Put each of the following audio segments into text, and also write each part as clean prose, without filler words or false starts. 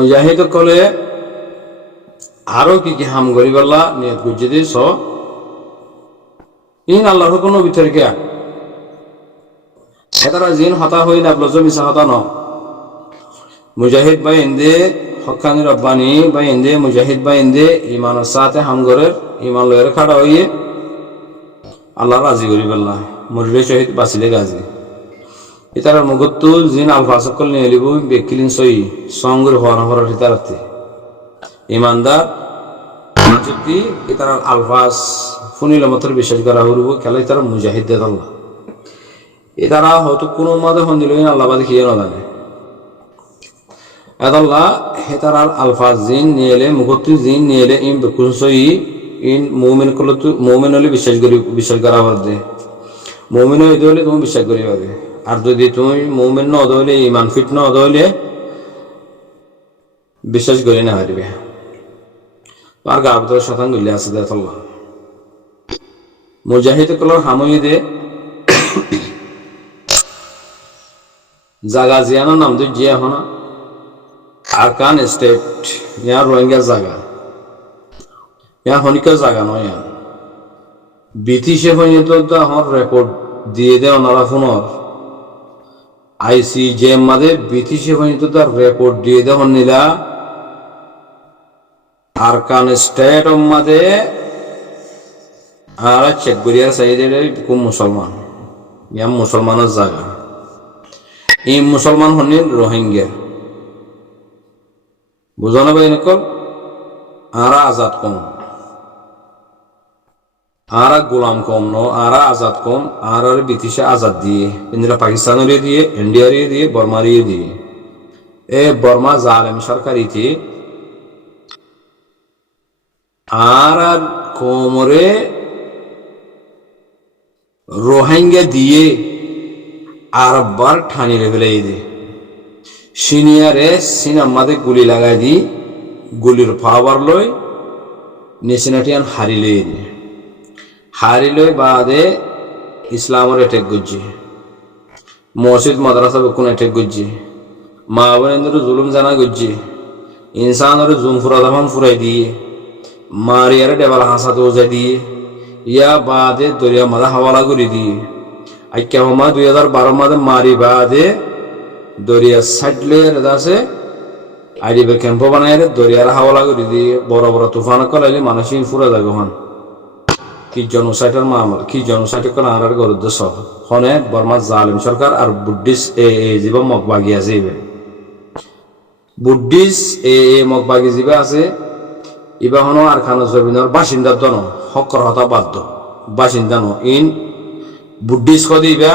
মুজাহিদ কলে আরো কি কি হাম গরিবাল্লাহ নিয়ত গুজি দি স ইন আল্লাহর হুকুম ভিতরে কে এতারা জিন হতা হই না ব্লজ মিসা হতা ন মুজাহিদ বা ইন্দে হক্কানি রব্বানি বা ইন্দে মুজাহিদ বা ইন্দে ইমানের সাথে হাম গরের ইমান লয়ের খাড়া হইয়ে আল্লাহ রাজি গরিবাল্লাহ মরিলে শহীদ বাঁচিলে গাজী ইতারার মুগত্তুল জিন আলফা সকল নিয়ে লিব বেকিলিন সই সঙ্গের হওয়ার হওয়ার ইতারাতে ইমানদার যদি ইতারার আলফাস ফুনিল মতর বিশ্বাস করা হইব খেলা ইতারা মুজাহিদ দে আল্লাহ ইতারা হয়তো কোনো মাদে হন দিল আল্লাহ বাদে খেয়ে না জানে আল্লাহ হেতারার আলফাস জিন নিয়ে এলে মুগত্তুল জিন নিয়ে এলে ইন বেকুল সই ইন মুমিন করলে মুমিন হলে বিশ্বাস করা হওয়ার দে মুমিন হইতে হলে তুমি বিশ্বাস করি পাবে আর যদি তুমি মুমিন ন হইলে ইমান ফিট ন হইলে বিশ্বাস করি না হারিবে আর গাবদর শতাং গইলে আছে দে আল্লাহ মুজাহিদ কলর হামই দে জাগা জিয়ানোর নাম তো জিয়া হনা আরকান স্টেট ইয়ার রোহিঙ্গা জাগা ইয়া হনিকা জাগা নয় ইয়ার ব্রিটিশে হইনি তো আমার রেকর্ড দিয়ে দেয় ওনারা ফোনর ICJ মাদে ব্রিটিশে হইনি তো তার রেকর্ড দিয়ে দেয় হনিলা আরকান স্টেট মাদে আর চেক করিয়া চাইদে কোন মুসলমান ইয়া মুসলমানের জায়গা এই মুসলমান হনি রোহিঙ্গা বুঝো না ভাই নকল আরা আজাদ কম আরা গোলাম কম ন আরা আজাদ কম আর ব্রিটিশে আজাদ দিয়ে ইন্দিরা পাকিস্তানের দিয়ে ইন্ডিয়ার দিয়ে বর্মার দিয়ে এ বর্মা জালেম সরকারিতে আর কোমরে রোহিঙ্গা দিয়ে আরবার ঠানি লেভেলে দে সিনিয়রে সিনামাদে গুলি লাগাই দি গুলির পাওয়ার লই নেশনাটিয়ান হারিলই বাদে ইসলামের অ্যাটাক করছে মসজিদ মাদ্রাসা বেকুন অ্যাটাক করছে মা বোনেদের জুলুম জানা করছে ইনসানের জুম ফুরাদাম ফুরাই দিয়ে মারিয়ারে ডেবাল হাসাতে ওজাই দিয়ে ইয়া বাদে দরিয়া মাদা হাওয়ালা করে দিয়ে আইকা হমা 2012 মাদে মারি বাদে দরিয়া সাইডলে আছে আইডিবে ক্যাম্প বানাই দরিয়ার হাওয়ালা করে দিয়ে বড় বড় তুফান কলাইলে মানুষই ফুরা যাবে হন কি জনসাইটের মামলা কি জনসাইটের কোন আর গরুদ্দ সহ হনে বর্মা জালিম সরকার আর বুদ্ধিস্ট জীব মগবাগি আছে বুদ্ধিস্ট মগবাগি জীব আছে ইবা হনো আর খান জমিনের বাসিন্দা দন হকর হতা বাধ্য বাসিন্দা ন ইন বুদ্ধিস্ট কদি ইবা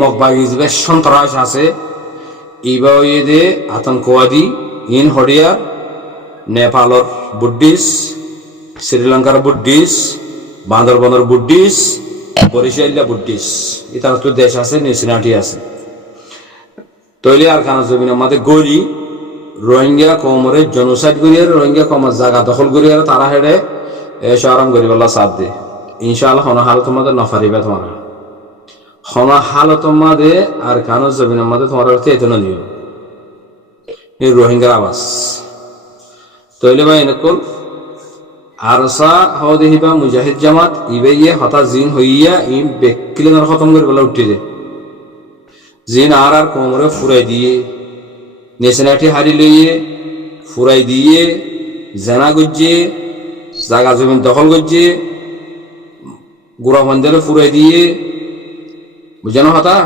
মগবাগি জীব সন্ত্রাস আছে ইবা দে আতঙ্কবাদী ইন হরিয়ার নেপালর বুদ্ধিস্ট শ্রীলঙ্কার বুদ্ধিস্ট বান্দরবনের বুদ্ধিস্ট বরিশালিয়া বুদ্ধিস্ট ইতার তো দেশ আছে নেশনালিটি আছে তৈলি আর খানা জমিনের মাঝে গড়ি রোহিঙ্গা কমরে জনসাইড করিয়ার রোহিঙ্গা কমর জায়গা দখল করিয়ার তারা হেডে এসে আরাম করিবাল্লা সাথ দে ইনশাআল্লাহ হন হালত মাঝে নফারিবে তোমার হন হালত মাঝে আর খানা জমিনের মাঝে তোমার অর্থে এত না দিও এই রোহিঙ্গার আবাস তৈলি ভাই এনেকল আরসা হওয়া দেখিবা মুজাহিদ জামাত ইবে হতা জিন হইয়া ই বেকিলের খতম করে বলে উঠে দে জিন আর কোমরে ফুরাই দিয়ে নেশনাটি হারি লইয়ে ফুরাই দিয়ে জানা গজ্জে জাগা জমিন দখল গজ্জে গুড়া মন্দিরে ফুরাই দিয়ে বুঝানো হতা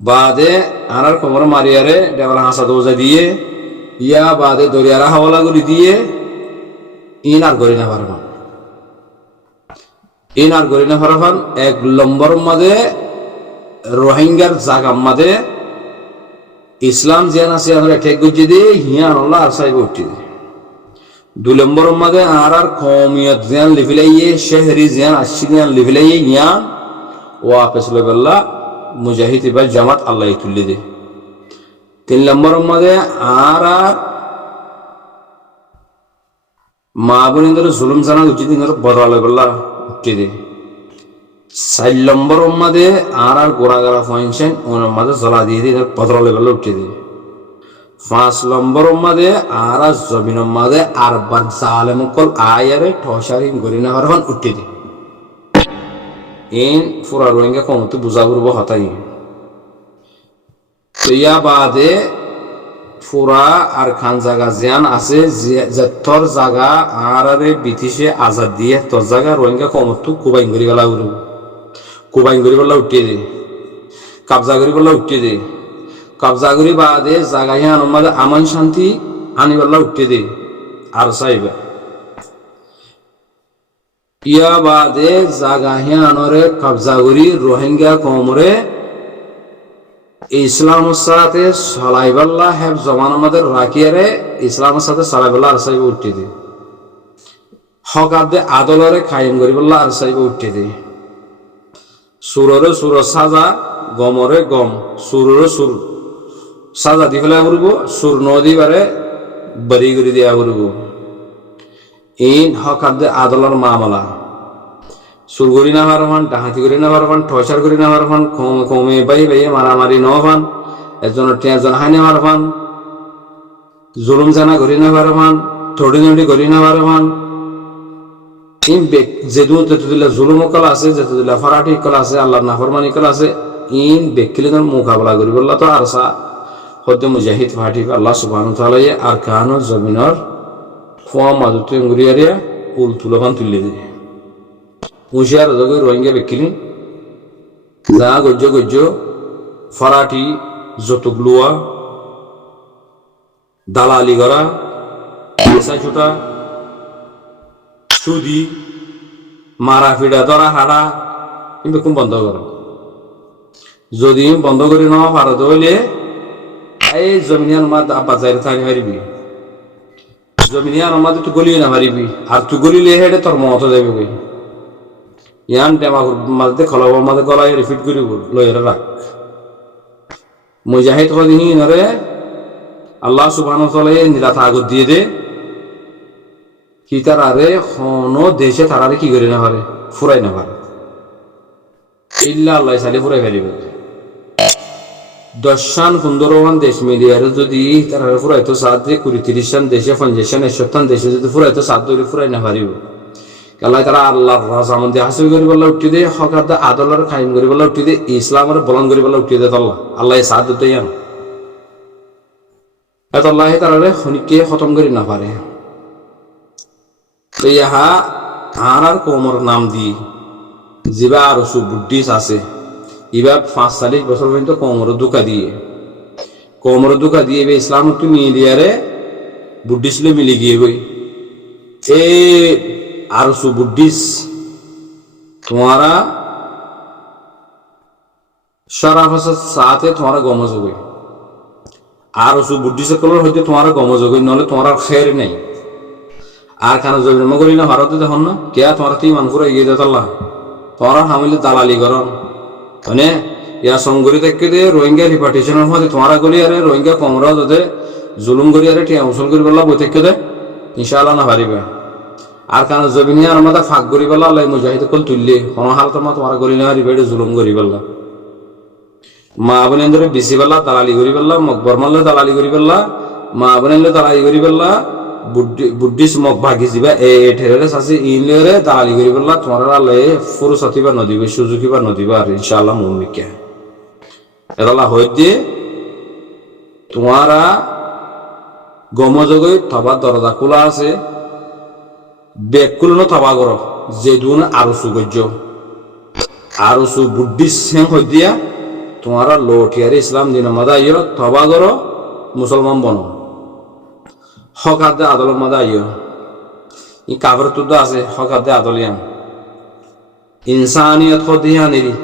বাদে আর কোমরে মারিয়ারে ডেবলা হাসা দোজা দিয়ে ইয়া বাদে দরিয়ারা হাওয়ালা গুলি দিয়ে ইনার গরি না ফারফান এক নম্বর মাঝে রোহিঙ্গার জাগার মাঝে ইসলাম জিয়ান আছে আমরা ঠেক গুজি দিয়ে হিয়ান আল্লাহ আর সাইব উঠি দে 2 নম্বর মাঝে আর কমিয়ত জিয়ান লিভিলাইয়ে শহরি জিয়ান আশি জিয়ান লিভিলাইয়ে হিয়ান ওয়াপস লবেল্লা মুজাহিদ বা জামাত আল্লাহ তুলি দে 3 নম্বর মাঝে আর মা বোনেদের জুলুম জানা উচিত বদলা বললা উঠে দে 4 নম্বর মাঝে আর গোড়াগাড়া ফাইনশন ওনার মাঝে জ্বলা দিয়ে দিয়ে বদলা বললা উঠে দে 5 নম্বর মাঝে আর জমিন মাঝে আর বার জালেম কল আয়ারে ঠসারি গরিনা হরফান উঠে দি ইন ফুরা রোহিঙ্গা কমতে বুঝা করবো হতাই ইয়া বাদে ফুরা আর খান জায়গা জিয়ান আছে যে তোর জায়গা আর ব্রিটিশে আজাদ দিয়ে তোর জায়গা রোহিঙ্গা কমতো কুবাইন করি বেলা উঠব কুবাইন করি বেলা উঠিয়ে দে কাবজা করি বেলা উঠিয়ে দে কবজা করি বাদে জায়গা হিয়ান মাঝে আমান শান্তি আনি বেলা উঠিয়ে দে আর চাইবা ইয়া বাদে জায়গা হিয়ানরে কবজা করি রোহিঙ্গা কমরে ইসলামের সাথে সালাইবাল্লাহ হেব জমান আমাদের রাখিয়ারে ইসলামের সাথে সালাইবাল্লাহ আর সাইব উঠতে দে হকাদে আদলরে খাইম করিবাল্লাহ আর সাইব উঠতে দে সুররে সুর সাজা গমরে গম সুররে সুর সাজা দি ফেলা করব সুর নদী বারে বাড়ি করে দিয়া করব ইন হকাদে আদলর মামলা সুর করি না পারবান ডাহাতি করি না পারবান ঠসার করি না পারবান কমে বাই বাই মারামারি নবান একজন হাইনে মারবান জুলুম জানা করি না পারবান থড়ি নড়ি করি না পারবান ইন যেদু যেতুদিলা জুলুম কলা আছে যেতুদিলা ফারাটি কলা আছে আল্লাহ নাফরমানি কলা আছে ইন ব্যক্তিগত মোকাবেলা করি বললা তো আর সা হতে মুজাহিদ ফাটি আল্লাহ সুবহানাহু ওয়া তাআলা আর কানো জমিনের খোয়া মাদুতে গুরিয়ারে উল তুলবান তুলে দিয়ে হুঁশিয়ার জগে রোহিঙ্গা বেকিলি যা গজ্য গজ্য ফরাটি যতগুলোয়া দালালি করা পেশা ছুটা সুদি মারা ফিডা ধরা হাড়া কিন্তু খুব বন্ধ করো যদি বন্ধ করে নেওয়া ভারত হইলে এই জমিনিয়ার মাদ বাজারে থাকি পারিবি জমিনিয়ার মাদ তুই গলিয়ে না পারিবি আর তুই গলিলে হেঁটে তোর মত দেবে কই ইয়ান টেমা মাঝে খলাব মাঝে গলায় রিফিট করি লয়ের রাখ মুজাহিদ কদিন নরে আল্লাহ সুবহানাহু ওয়া তাআলা নিরাত আগত দিয়ে দে কি তার আরে কোনো দেশে তারারে কি করে না পারে ফুরাই না পারে ইল্লা আল্লাহ সালে ফুরাই ফেলিবে 10-15 দেশ মিলিয়ারে যদি তারারে ফুরাইতো সাত দিয়ে 20-30 দেশে 50-60 দেশে যদি ফুরাইতো সাত ধরে ফুরাই না পারিব আল্লাহ তারা আল্লাহর রাজামন্দি হাসিল করি বললা উঠি দে হকার আদলের খাইম করি বললা উঠি দে ইসলামের বলন করি বললা উঠি দে আল্লাহ আল্লাহ সাথ দিতে ইয়ান এত আল্লাহ তারারে খনিকে খতম করি না পারে তো ইহা আর কোমর নাম দি যিবা আর বুদ্ধিস আছে এবার 45 বছর পর্যন্ত কোমর দুকা দিয়ে ইসলাম একটু মিলিয়ারে বুদ্ধিসলে মিলি গিয়ে বই এ আর বুদ্ধিস তোমারা সারা ভাষা সাথে তোমারা গমজ হই আর বুদ্ধিস কলর হইতে তোমারা গমজ হই নহলে তোমার খের নেই আর খানা জমিন করি না ভারতে দেখুন না কে তোমার তুই মানপুরা ইয়ে দেতাল্লাহ তোমার হামিলে দালালি করন মানে ইয়া সংগরি দেখে দে রোহিঙ্গা রিপার্টিশনের মধ্যে তোমারা গলি আরে রোহিঙ্গা কমরাও যাতে জুলুম করি আরে টিয়া মুসল করি বললা বই থেকে দে ইনশাআল্লাহ না পারিবে আর কারণ জমিনে আর মাথা ফাঁক করি বললা আল্লাহ মুজাহিদ কল তুললে কোনো হাল তোমার গলি না হারিবে এটা জুলুম করি বললা মা বোনেন্দ্রে বেশি বললা দালালি করি বললা মকবর মারলে দালালি করি বললা মা বোনেন্দ্রে দালালি করি বললা বুদ্ধিস মগ ভাগি যাবা ঠেরে আছে ইনলে দালালি করি বললা তোমার আল্লাহ ফুরসতি বা নদীবে সুযোগী বা নদীবা আর ইনশাআল্লাহ মুমিকে এটা হইতে তোমারা গমজগই তবা দরজা খোলা আছে বেগ খুলনো তবা করো যে দুন আরো সুগজ্য আরো সু বুদ্ধিস হেং হই দিয়া তোমারা লোটিয়ারে ইসলাম দিন মাদা ইয় তবা করো মুসলমান বনো হকাদে আদলের মাদা ইয় ই কাবর তুদা আছে হকাদে আদলিয়ান ইনসানিয়ত খদিয়ানিরি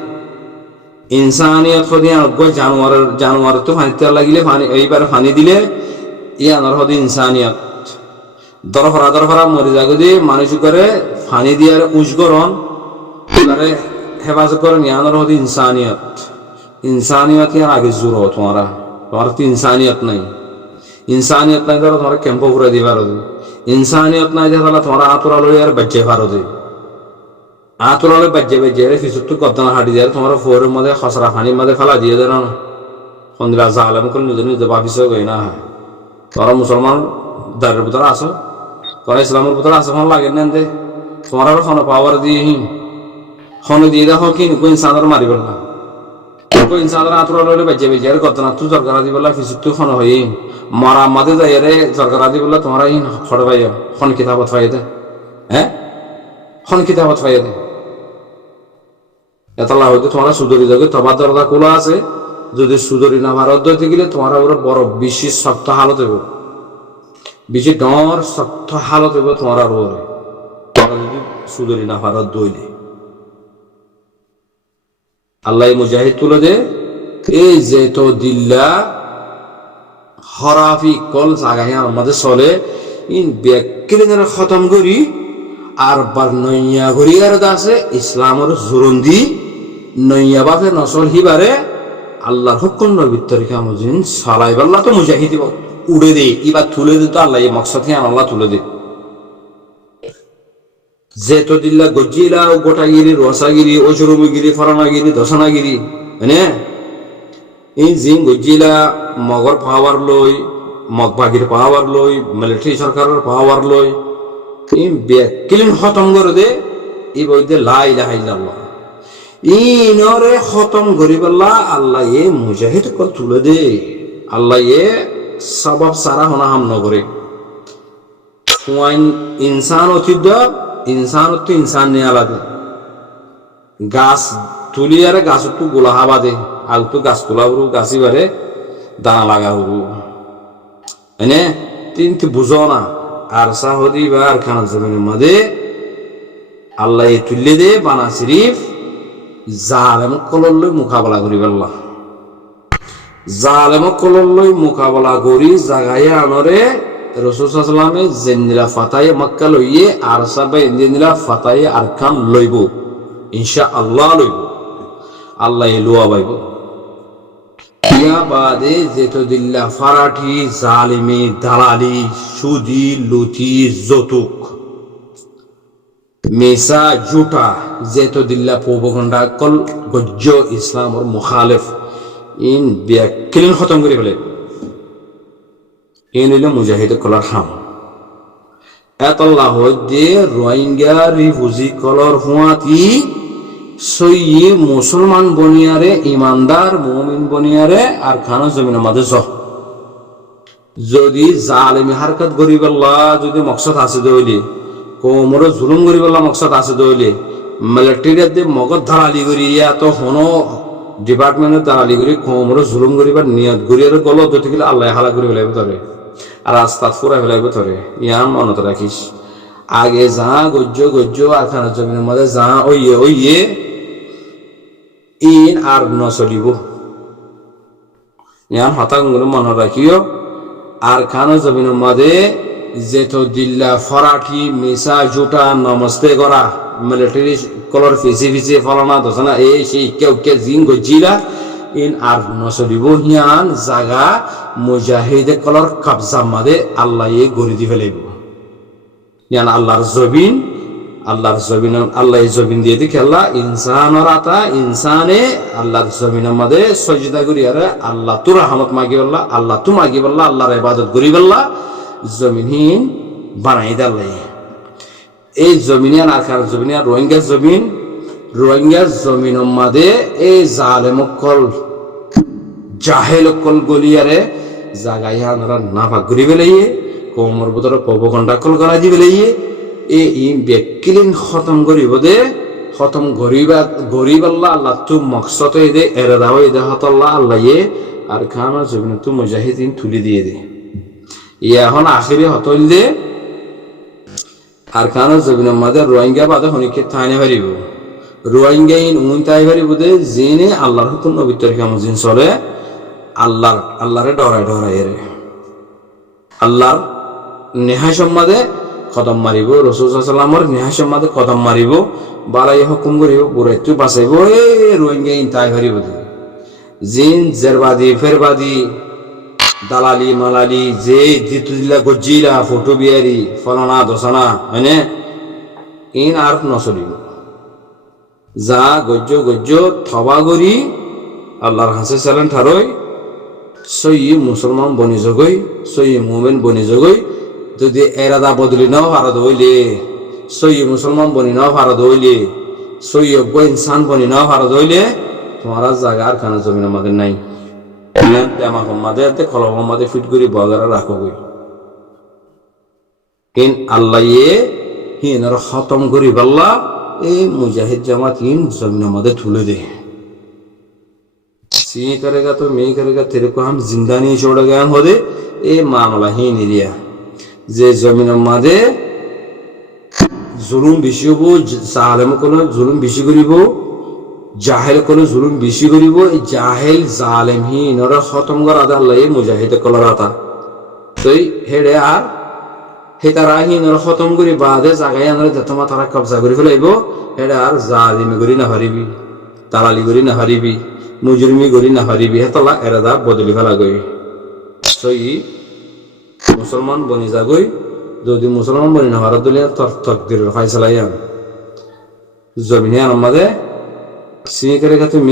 ইনসানিয়ত খদিয়ান গয় জানোয়ার তো পানিতে লাগিলে পানি এইবার পানি দিলে ইয়ানোর হদি ইনসানিয়ত দরফরা মরি যাগদি মানুষ করে পানি দিয়ার উজগরণ তারে হেফাজত করেন ইয়ানোর হদি ইনসানিয়ত ইয়ার আগে জোর তোমারা তো ইনসানিয়ত নাই ধরো তোমার ক্যাম্প ঘুরে দিবার ইনসানিয়ত নাই দেখা তোমার আতরা লই আর বাচ্চা ফারো দে আতরা লই বাচ্চা রে ফিসুত কদনা হাঁটি দিয়ে তোমার ফোরের মধ্যে খসরা পানির মধ্যে ফেলা দিয়ে দেন না ফন্দিলা জালেম করে নিজে ভাবিস গই না তোরা মুসলমান দারের ভিতরে আসো, তোরা ইসলামের ভিতরে আসো, হন লাগে নেন দে তোমার আরো খন পাওয়ার দিয়ে খন দিয়ে দেখো কি কোন ইনসানের মারিব না, কোন ইনসানের আতুরা লইলে বেজে বেজে আর করতে না তুই সরকার দি বললা ফিসু তুই খন হই মারা মাদে যাই রে সরকার দি বললা তোমার ইন খড় ভাই খন কিতাবত ফাই দে, হ্যাঁ খন কিতাবত ফাই দে এতলা হয়তো তোমরা সুদরি যাবে তোমার দরজা খোলা আছে, যদি সুদরি না ভারত দইতে গেলে তোমার ওরা বড় বেশি শক্ত হালত হইব, বেশি ডর শক্ত হালত হইব তোমার আর ওরে তোমরা যদি সুদরি না ভারত দইলে। আল্লাহ মুজাহিদ তুলে দে এই যে তো দিল্লা হরাফি কল জাগাই আমাদের চলে ইন ব্যাকিলের খতম করি আর বার নইয়া ঘুরি আর আছে ইসলামের জুরন্দি নইয়া বাপে নসল হিবারে আল্লাহর হুকুম নবীর তরিকা মুজিন সালাই আল্লাহ তো মুজাহিদ উড়ে দে এবার তুলে দিত আল্লাহ এই মকসদ আল্লাহ তুলে দে যেতো দিল্লা গজ্জিলা গোটাগিরি রসাগিরি অচরুমগিরি ফরানাগিরি দশনাগিরি হ্যাঁ এই জিং গজ্জিলা মগর পাওয়ার লই মগবাগির পাওয়ার লই মিলিটারি সরকারের পাওয়ার লই কিলিন খতম করে দে এই বইতে লা ইলাহা ইল্লাল্লাহ ইনরে খতম করিবাল্লাহ আল্লাহ এ মুজাহিদ কর তুলে দে আল্লাহ এ সবাব সারা হনা হাম নগরে ইনসান অচিদ্য ইনসান তো ইনসান নিয়ে আলাদা গাছ তুলি আরে গাছ তো গোলা হাবা দে আগ তো গাছ তোলা হরু গাছি বারে দানা লাগা হরু এনে তিনটি বুঝো না আর সাহদি বা আর খানা জমিনের মধ্যে আল্লাহ তুললে দে বানা শরীফ জালেম কলল্লই মোকাবেলা করি বললা জালেম কলল্লই মোকাবেলা করি জাগাইয়া আনরে রাসূল সাল্লাল্লাহু আলাইহি ওয়াসাল্লামে জেন্দিলা ফাতায়ে মক্কা লইয়ে আর সাবে জেন্দিলা ফাতায়ে আরকান লইব ইনশাআল্লাহ লইব আল্লাহ লুয়া বাইব ইয়া বাদে যেতো দিল্লা ফারাঠি জালিমি দালালি সুদি লুটি যৌতুক মেসা জুটা যেতো দিল্লা প্রোপাগান্ডা কল গজ্জ ইসলামের মুখালিফ ইন ব্যাকিলিন খতম করে ফেলে ইন হইল মুজাহিদ কলার হাম এতল্লাহ হইতে রোহিঙ্গা রিফিউজি কলর হুয়াতি সইয়ে মুসলমান বনিয়ারে ইমানদার মুমিন বনিয়ারে আর খানো জমিনের মাঝে যদি জালেমি হারকত গরিবাল্লাহ যদি মকসদ আছে দইলে কোমরে জুলুম গরিবাল্লাহ মকসদ আছে দইলে মিলিটারিয়াত দিয়ে মগজ ধারালি করি এত হনো ডিপার্টমেন্টের দালালি করি কোমরে জুলুম করিবার নিয়ত গরিয়ার গল ধরতে গেলে আল্লাহ হালা করে ফেলাইবে ধরে আর রাস্তা ফুরাই ফেলাইবে ধরে ইয়ান মনত রাখিস আগে যা গজ্জ আর খানা জমিনের মাঝে যা ওইয়ে ইন আর নচলিব ইয়ান হতাঙ্গুলো মনে রাখিও আর খানা জমিনের মাঝে যেতো দিল্লা ফরাঠি মিসা জুটা নমস্তে করা মিলিটারি কলর ফিসে ফলানা দোসনা এই সেই কেউ জিং গজিলা ইন আর নচলিব হিয়ান জাগা মুজাহিদে কলর কবজা মাদে আল্লাহ এ গড়ি দি ফেলাইব ইয়ান আল্লাহর জবিন আল্লাহ জবিন দিয়ে দেখে আল্লাহ ইনসানের আতা ইনসানে আল্লাহর জমিনের মধ্যে সজদা করি আরে আল্লাহ তোর রহমত মাগি বললা আল্লাহ তু মাগি বললা আল্লাহর ইবাদত করি বললা জমিনহীন বানাই দে আল্লাহ এই জমিনিয়ান আর কার জমিনিয়ান রোহিঙ্গা জমিনের মধ্যে এই জালেমকল জাহেলকল গলিয়ারে জাগাইয়া আমরা নাফা ঘুরি বেলাইয়ে কোমর ভিতরে প্রবকণ্ডা কল গলা দি বেলাইয়ে এই ব্যাকিলিন খতম করিব দে খতম গরিবাল্লাহ আল্লাহ তু মকসদ দে এরাদা হয়ে দে হতল্লাহ আল্লাহ আর খানা জমিন তু মুজাহিদিন তুলি দিয়ে দে এখন আখিরি হতল দে আর খানা জমিনের মাঝে রোহিঙ্গা বাদে হনিকে থাইনে পারিব রোহিঙ্গা ইন তাই পারিব দে জেনে আল্লাহর হুকুম নবীর তরিকা মুজিন চলে আল্লাহরে ডরাই রে আল্লাহর নেহাই সম্মাদে কদম মারিব রাসূল সাল্লাল্লাহু আলাইহি ওয়াসাল্লামের নেহাই সম্মাদে কদম মারিব বালাই হুকুম করিব বুড়াইতু বাঁচাইব এ রোহিঙ্গা ইন তাই পারিব দে জিন জেরবাদি ফেরবাদি দালালি মালালি যে দিতুলা গজ্জিলা ফটো বিয়ারি ফলানা দোসানা হয়নে ইন আর নচলিব যা গজ্জ থবা করি আল্লাহর হাসে চালেন ঠারই সই মুসলমান বনি জগই সই মুমিন বনি জগই যদি এরাদা বদলি নাও ভারত হইলে সই মুসলমান বনি নাও ভারত হইলে সই অজ্ঞ ইনসান বনি নাও ভারত হইলে তোমার জায়গা আর খানা জমিন আমাদের নাই আমাদের খলম আমাদের ফিট করি বগারা রাখো কিন আল্লাহ হিনর খতম করি পাল্লা এই মুজাহিদ জামাত হিন জমিন আমাদের তুলে দে सी करेगा तो मैं करेगा तेरे को हम जिंदा नहीं छोड़ेगा हो दे ए मामला ही नहीं दिया যে জমিন মাঝে জুলুম বেশি হব জালেম কোন জুলুম বেশি করিব জাহেল কোন জুলুম বেশি করিব এই জাহেল জালেম হিনর খতম করা আল্লাহ মুজাহিদ কলরাতা তই হেডে আর হে তারা হিনর খতম করি বাদে জাগায় আনরে তোমার তারা কবজা করে ফেলাইব হেডে আর জালিমি করি না হারিবি দালালি করি না হারিবি মুজরিমি করি না হারিবি হেতলা এরাদা বদলি ফেলা গই সই মুসলমান বনি যাগই যদি মুসলমান বনি না ভারত দলিয়া তর তকদির ফাইসালাইয়া জমিনে আমাদের সিনে করেগা তুমি